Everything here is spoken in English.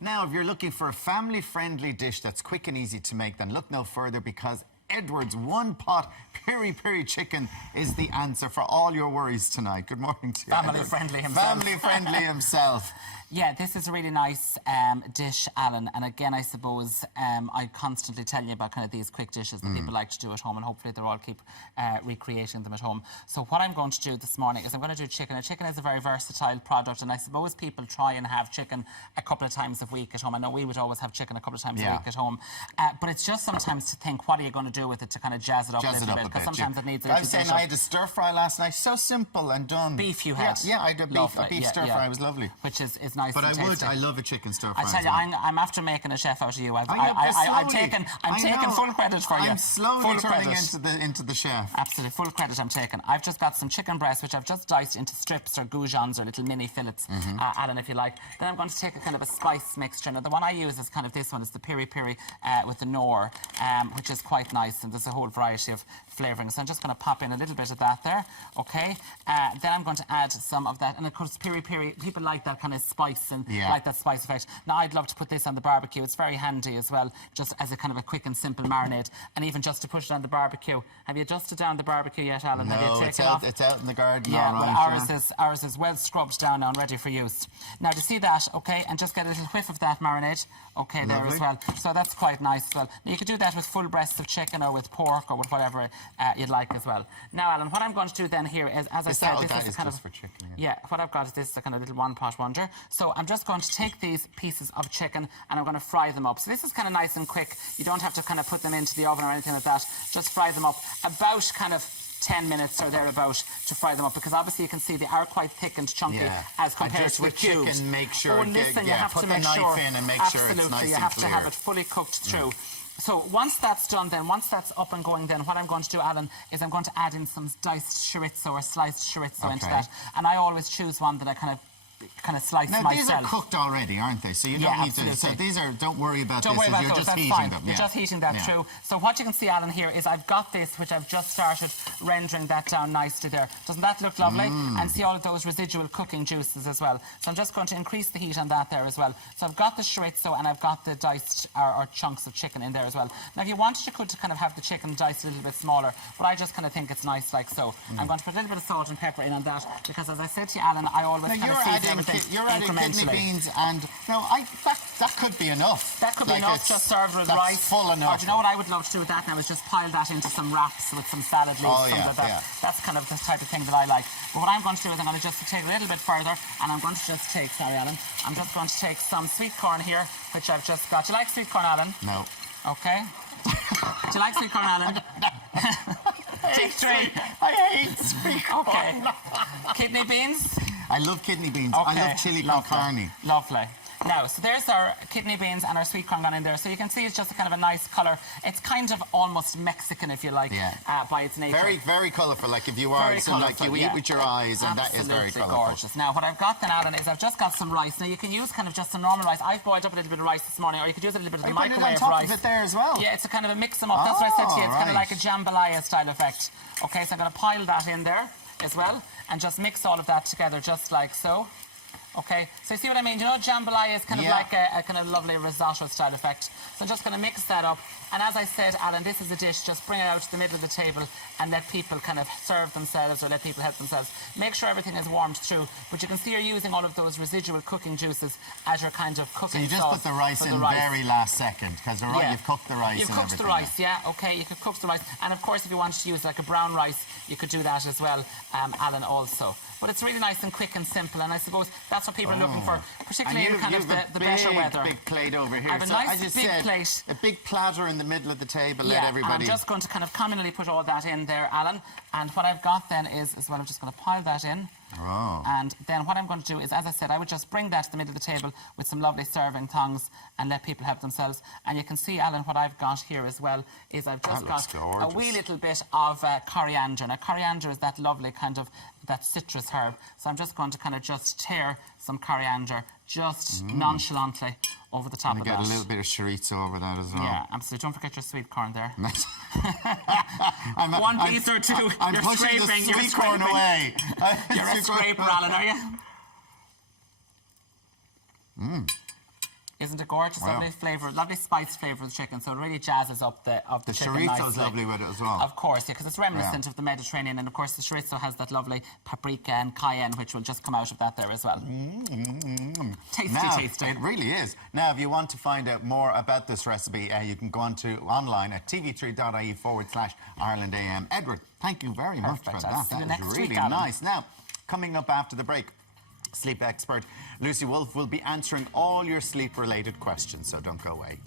Now, if you're looking for a family-friendly dish that's quick and easy to make, then look no further, because Edward's one-pot peri-peri chicken is the answer for all your worries tonight. Good morning to you, Family-friendly himself. Family-friendly himself. Yeah, this is a really nice dish, Alan. And again, I suppose I constantly tell you about kind of these quick dishes that people like to do at home, and hopefully they'll all keep recreating them at home. So what I'm going to do this morning is I'm going to do chicken. And chicken is a very versatile product, and I suppose people try and have chicken a couple of times a week at home. I know we would always have chicken a couple of times a week at home. But it's just sometimes to think, what are you going to do with it to kind of jazz it up a little bit? Because sometimes it needs a little bit. I was saying I had a stir-fry last night. So simple and done. Beef you had. Yeah, I did beef stir-fry. It was lovely. Which is nice. But I love a chicken stir-fry. I tell you, I'm after making a chef out of you. I'm taking full credit for you. I'm slowly turning into the chef. Absolutely, full credit I'm taking. I've just got some chicken breast, which I've just diced into strips or goujons or little mini fillets, Alan, if you like. Then I'm going to take a kind of a spice mixture. Now, the one I use is kind of this one. It's the peri-peri with the Knorr, which is quite nice, and there's a whole variety of flavourings. So I'm just going to pop in a little bit of that there, okay? Then I'm going to add some of that, and of course, peri-peri, people like that kind of spice and like that spice effect. Now, I'd love to put this on the barbecue. It's very handy as well, just as a kind of a quick and simple marinade, and even just to put it on the barbecue. Have you adjusted down the barbecue yet, Alan? No, have you it's out in the garden. Yeah, all right, well, ours is well scrubbed down now and ready for use. Now, to see that, okay, and just get a little whiff of that marinade, okay, there as well. So that's quite nice as well. Now, you could do that with full breasts of chicken or with pork or with whatever you'd like as well. Now, Alan, what I'm going to do then here is, as I said, this is kind of for chicken. Yeah, what I've got is this kind of little one-pot wonder. So I'm just going to take these pieces of chicken and I'm going to fry them up. So this is kind of nice and quick. You don't have to kind of put them into the oven or anything like that. Just fry them up about kind of 10 minutes or thereabout to fry them up, because obviously you can see they are quite thick and chunky as compared to the cubes. Chicken, make sure listen, you have put to the make knife sure, in and make sure it's nice you and have clear. to have it fully cooked through. So once that's done, then once that's up and going, then what I'm going to do, Alan, is I'm going to add in some diced chorizo or sliced chorizo into that, and I always choose one that I kind of slice myself. Now, these are cooked already, aren't they? So you don't need to. So these are. Don't worry about this. You're just heating them. You're just heating that through. So what you can see, Alan, here is I've got this, which I've just started rendering that down nicely there. Doesn't that look lovely? And see all of those residual cooking juices as well. So I'm just going to increase the heat on that there as well. So I've got the chorizo and I've got the diced or chunks of chicken in there as well. Now, if you wanted, you could kind of have the chicken diced a little bit smaller, but I just kind of think it's nice like so. I'm going to put a little bit of salt and pepper in on that, because as I said to you, Alan, I always kind of season everything. You're adding kidney beans and that could be enough. That could be enough, just served with rice. Full enough. Or do you know what I would love to do with that now is just pile that into some wraps with some salad leaves, something like that. That's kind of the type of thing that I like. But what I'm going to do is I'm going to just take a little bit further, and I'm going to just take, sorry, Alan, I'm just going to take some sweet corn here, which I've just got. Do you like sweet corn, Alan? No. Okay. Do you like sweet corn, Alan? Take three. I hate sweet corn. Okay. Kidney beans? I love kidney beans. Okay. I love chili con carne. Lovely. Now, so there's our kidney beans and our sweet corn gone in there. So you can see it's just a kind of a nice colour. It's kind of almost Mexican, if you like, by its nature. Very, very colourful. Like if you are, so like you eat with your eyes, and that is very colourful. Gorgeous. Now, what I've got then, Alan, is I've just got some rice. Now, you can use kind of just some normal rice. I've boiled up a little bit of rice this morning, or you could use a little bit of the microwave rice. Of it there as well. Yeah, it's a kind of a mix them up. That's what I said to you. It's kind of like a jambalaya style effect. Okay, so I'm going to pile that in there as well, and just mix all of that together, just like so. Okay, so you see what I mean? You know, jambalaya is kind of like a kind of lovely risotto style effect. So I'm just going to mix that up. And as I said, Alan, this is a dish, just bring it out to the middle of the table and let people kind of serve themselves, or let people help themselves. Make sure everything is warmed through. But you can see you're using all of those residual cooking juices as your kind of cooking sauce. So you just put the rice in very last second, because you've cooked the rice. You've cooked the rice, okay. You could cook the rice. And of course, if you wanted to use like a brown rice, you could do that as well, Alan, also. But it's really nice and quick and simple, and I suppose that's what people are looking for, particularly in kind of the better weather. Big plate over here. I have a nice big plate. A big platter in the middle of the table. Yeah, let everybody. and I'm just going to kind of communally put all that in there, Alan. And what I've got then is well, I'm just going to pile that in. Oh. And then what I'm going to do is, as I said, I would just bring that to the middle of the table with some lovely serving tongs and let people help themselves. And you can see, Alan, what I've got here as well is I've just got a wee little bit of coriander. Now, coriander is that lovely kind of that citrus herb. So I'm just going to kind of just tear some coriander just nonchalantly over the top of that. And get a little bit of chorizo over that as well. Yeah, absolutely. Don't forget your sweet corn there. I'm One piece or two. I'm you're pushing scraping, the sweet corn away. You're a scraper, Alan, are you? isn't it gorgeous? Wow. Lovely flavour, lovely spice flavour of the chicken, so it really jazzes up the chicken chorizo's nicely. lovely with it as well. Of course, yeah, because it's reminiscent of the Mediterranean, and of course the chorizo has that lovely paprika and cayenne, which will just come out of that there as well. Tasty, Now, tasty. it really is. Now, if you want to find out more about this recipe, you can go online at tv3.ie/Ireland AM. Edward, thank you very much for Perfect. that. I'll see you That next was week, really Alan. nice. Now, coming up after the break, sleep expert Lucy Wolfe will be answering all your sleep-related questions, so don't go away.